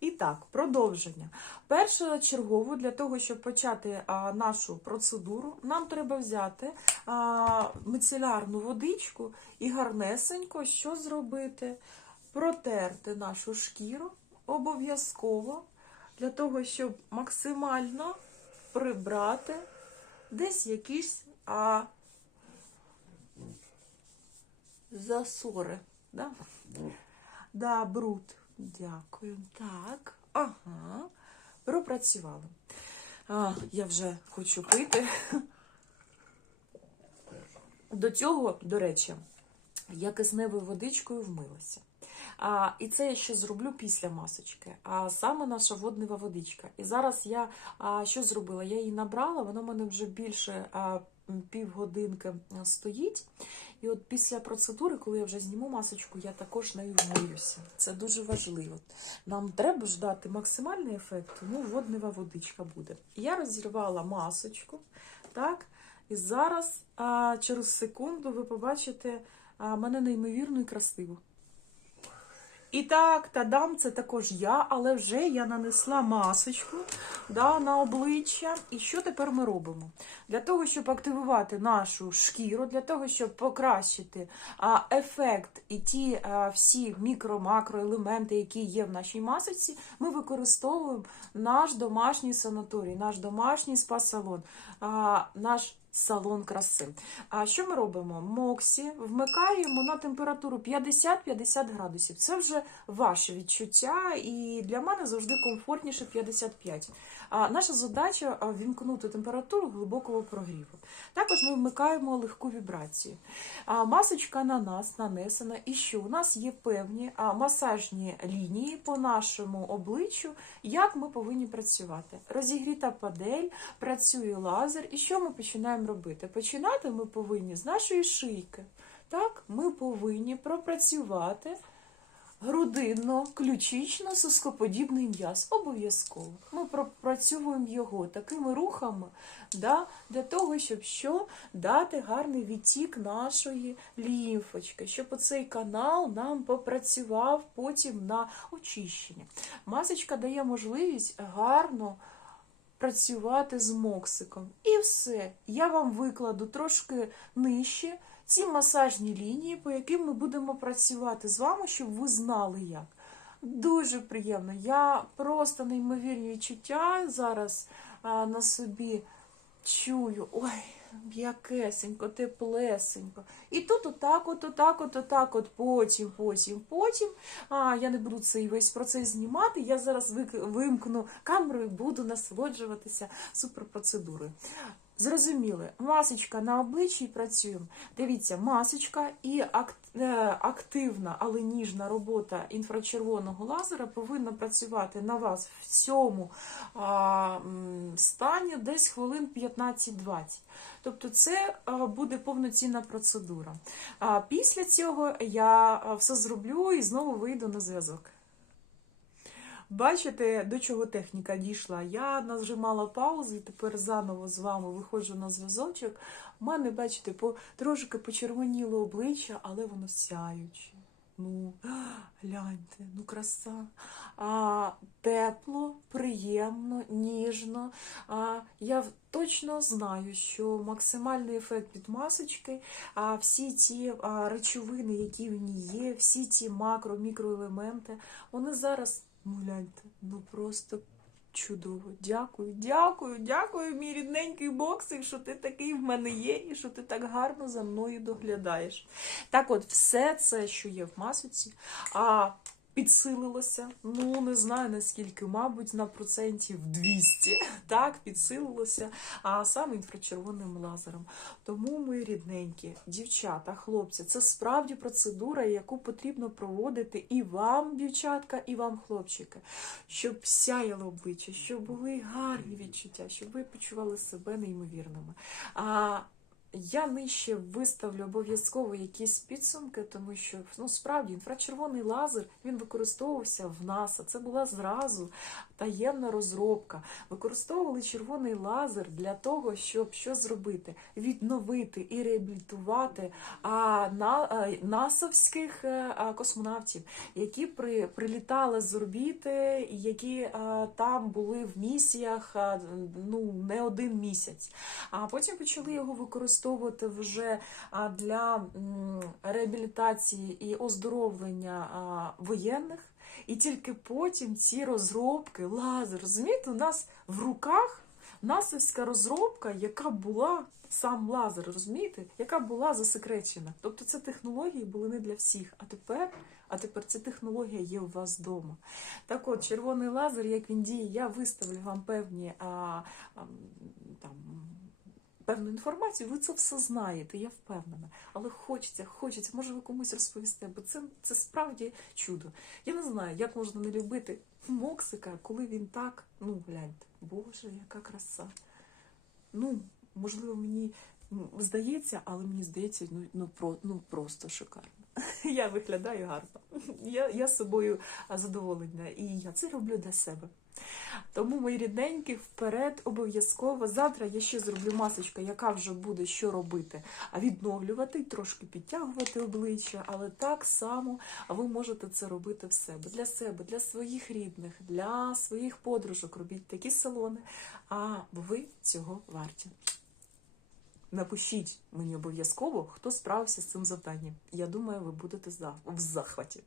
І так, продовження. Першочергово для того, щоб почати нашу процедуру, нам треба взяти мицелярну водичку і гарнесенько що зробити? Протерти нашу шкіру обов'язково для того, щоб максимально прибрати десь якісь а, засори. Да? Да, бруд. Дякую. Так. Ага. Пропрацювали. А, я вже хочу пити. До цього, до речі, я кисневою водичкою вмилася. А, і це я ще зроблю після масочки. А саме наша воднева водичка. І зараз я а, що зробила? Я її набрала, вона в мене вже більше а, півгодинки стоїть. І от після процедури, коли я вже зніму масочку, я також нею вмиюся. Це дуже важливо. Нам треба ж дати максимальний ефект, тому воднева водичка буде. Я розірвала масочку, так? І зараз а, через секунду ви побачите а, мене неймовірно і красиво. І так, тадам, це також я, але вже я нанесла масочку да, на обличчя. І що тепер ми робимо? Для того, щоб активувати нашу шкіру, для того, щоб покращити а, ефект і ті а, всі мікро-макроелементи, які є в нашій масочці, ми використовуємо наш домашній санаторій, наш домашній спа-салон, наш салон краси. А що ми робимо? Моксі вмикаємо на температуру 50-50 градусів. Це вже ваше відчуття, і для мене завжди комфортніше 55. А наша задача вімкнути температуру глибокого прогріву. Також ми вмикаємо легку вібрацію. А, масочка на нас нанесена. І що? У нас є певні масажні лінії по нашому обличчю, як ми повинні працювати. Розігріта падель, працює лазер. І що ми починаємо робити? Починати ми повинні з нашої шийки. Так, ми повинні пропрацювати грудинно, ключично соскоподібний м'яз. Обов'язково. Ми пропрацьовуємо його такими рухами да, для того, щоб що дати гарний відтік нашої лімфочки, щоб оцей канал нам попрацював потім на очищення. Масочка дає можливість гарно працювати з моксиком. І все. Я вам викладу трошки нижче ці масажні лінії, по яким ми будемо працювати з вами, щоб ви знали як. Дуже приємно. Я просто неймовірні відчуття зараз на собі чую. Ой, м'якесенько, теплесенько. І тут отак, от, отак, от, отак, от, потім, потім, потім. А, я не буду цей весь процес знімати. Я зараз вимкну камеру і буду насолоджуватися суперпроцедурою. Зрозуміли, масочка на обличчі і працюємо. Дивіться, масочка і е, активна, але ніжна робота інфрачервоного лазера повинна працювати на вас в цьому стані десь хвилин 15-20. Тобто це буде повноцінна процедура. Після цього я все зроблю і знову вийду на зв'язок. Бачите, до чого техніка дійшла? Я нажимала паузу і тепер заново з вами виходжу на зв'язочок. У мене, бачите, по, трошки почервоніло обличчя, але воно сяюче. Ну, гляньте, ну краса. А, тепло, приємно, ніжно. А, я точно знаю, що максимальний ефект від масочки, а всі ті а, речовини, які в ній є, всі ті макро-мікроелементи, вони зараз, ну гляньте, ну просто чудово. Дякую, дякую, дякую, мій рідненький боксик, що ти такий в мене є, і що ти так гарно за мною доглядаєш. Так от, все це, що є в масоці, а підсилилося, ну не знаю наскільки, мабуть, на процентів 200, так, підсилилося, а саме інфрачервоним лазером. Тому, мої рідненькі, дівчата, хлопці, це справді процедура, яку потрібно проводити і вам, дівчатка, і вам, хлопчики, щоб сяяло обличчя, щоб були гарні відчуття, щоб ви почували себе неймовірними. А Я нижче виставлю обов'язково якісь підсумки, тому що ну справді інфрачервоний лазер він використовувався в НАСА. Це була зразу таємна розробка. Використовували червоний лазер для того, щоб що зробити? Відновити і реабілітувати а, на, а, насовських е, а, космонавтів, які при, прилітали з орбіти, які а, там були в місіях а, ну не один місяць. А потім почали його використовувати вже для реабілітації і оздоровлення воєнних. І тільки потім ці розробки, лазер, розумієте, у нас в руках насовська розробка, яка була сам лазер, розумієте, яка була засекречена. Тобто це технології були не для всіх. А тепер, а тепер ця технологія є у вас вдома. Так от, червоний лазер, як він діє, я виставлю вам певні а, а. Певну інформацію, ви це все знаєте, я впевнена. Але хочеться, хочеться, може ви комусь розповісти, бо це, це справді чудо. Я не знаю, як можна не любити Моксика, коли він так, ну гляньте, боже, яка краса. Ну, можливо, мені здається, але мені здається, ну, ну, про, ну просто шикарно. Я виглядаю гарно. Я, я собою задоволена. І я це роблю для себе. Тому, мої рідненькі, вперед обов'язково. Завтра я ще зроблю масочку, яка вже буде що робити, а відновлювати, трошки підтягувати обличчя, але так само ви можете це робити в себе для себе, для своїх рідних, для своїх подружок. Робіть такі салони, а ви цього варті. Напишіть мені обов'язково, хто справився з цим завданням. Я думаю, ви будете в захваті.